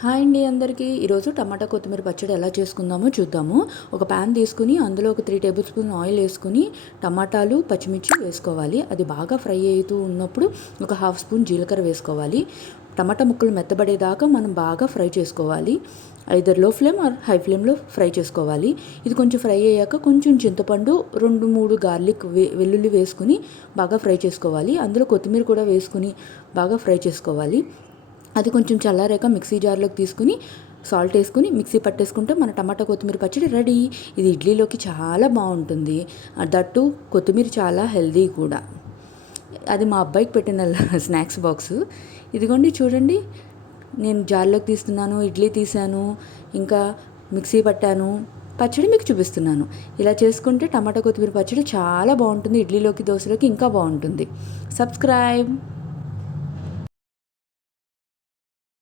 Hi అండి అందరికీ. ఈరోజు టమాటా కొత్తిమీర పచ్చడి ఎలా చేసుకుందామో చూద్దాము. ఒక ప్యాన్ తీసుకుని అందులో ఒక 3 టేబుల్ స్పూన్ ఆయిల్ వేసుకుని టమాటాలు పచ్చిమిర్చి వేసుకోవాలి. అది బాగా ఫ్రై అవుతూ ఉన్నప్పుడు ఒక హాఫ్ స్పూన్ జీలకర్ర వేసుకోవాలి. టమాటా ముక్కలు మెత్తబడేదాకా మనం బాగా ఫ్రై చేసుకోవాలి. Either low flame or high ఫ్లేమ్లో ఫ్రై చేసుకోవాలి. ఇది కొంచెం ఫ్రై అయ్యాక కొంచెం చింతపండు 2-3 గార్లిక్ వెల్లుల్లి వేసుకుని బాగా ఫ్రై చేసుకోవాలి. అందులో కొత్తిమీర కూడా వేసుకుని బాగా ఫ్రై చేసుకోవాలి. అది కొంచెం చల్లారాక మిక్సీ జార్లోకి తీసుకుని సాల్ట్ వేసుకుని మిక్సీ పట్టేసుకుంటే మన టమాటా కొత్తిమీర పచ్చడి రెడీ. ఇది ఇడ్లీలోకి చాలా బాగుంటుంది. దట్టు కొత్తిమీర చాలా హెల్దీ కూడా. అది మా అబ్బాయికి పెట్టిన స్నాక్స్ బాక్స్. ఇదిగోండి చూడండి, నేను జార్లోకి తీస్తున్నాను, ఇడ్లీ తీసాను, ఇంకా మిక్సీ పట్టాను, పచ్చడి మీకు చూపిస్తున్నాను. ఇలా చేసుకుంటే టమాటా కొత్తిమీర పచ్చడి చాలా బాగుంటుంది. ఇడ్లీలోకి దోశలోకి ఇంకా బాగుంటుంది. సబ్స్క్రైబ్.